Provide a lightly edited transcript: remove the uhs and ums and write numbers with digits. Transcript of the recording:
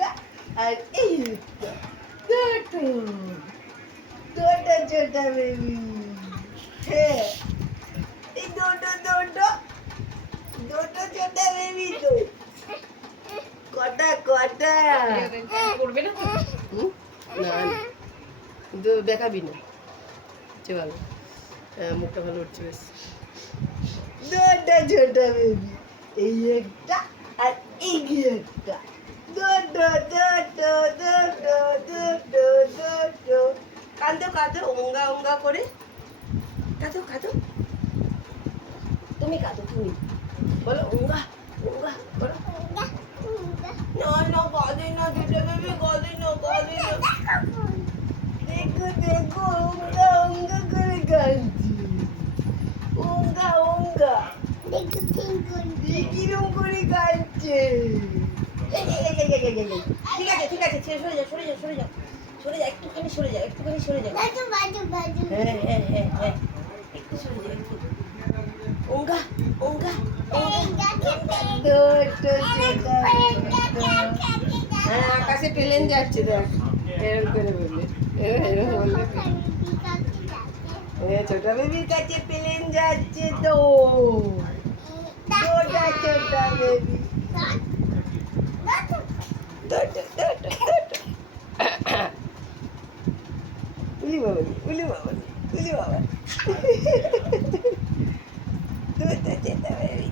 একটা আর এই একটা ছোটো ছোটো ছোটো বেবি হ্যাঁ এই দুটো দুটো দুটো ছোটো বেবি তো কটা কটা করবে না না কিন্তু দেখাবি না হচ্ছে ভালো মুখটা ভালো উঠছে বেশ দুটো ছোট বেবি এই একটা আর এই একটা দুটো দুটো দুটো দুটো দুটো কাঁদো কাঁদো ওঙ্গা ওঙ্গা করে কাঁদো কাঁদো তুমি কাঁদো তুমি বলো ওঙ্গা ওঙ্গা বলো না না কাঁদে না দুটো বেবি কাঁদে না কাঁদে না দেখো দেখো ওঙ্গা ওঙ্গা করে কাঁদছি ওঙ্গা ওঙ্গা কিরম করে কাঁদছে ঠিক আছে ঠিক আছে সরে যাও সরে যাও সরে যাও সরে যাও একটুখানি সরে যাও একটুখানি সরে যাও হ্যাঁ হ্যাঁ হ্যাঁ হ্যাঁ একটু সরে যাও একটু ওঙ্গা ওঙ্গা হ্যাঁ আকাশে প্লেন যাচ্ছে দেখ এরকম করে বললে এরকম বললে ছোট বেবির কাছে প্লেন যাচ্ছে তো ছোটা ছোটা বেবি উলি বাবা উলি বাবা উলি বাবা ছোটা ছোটা বেবি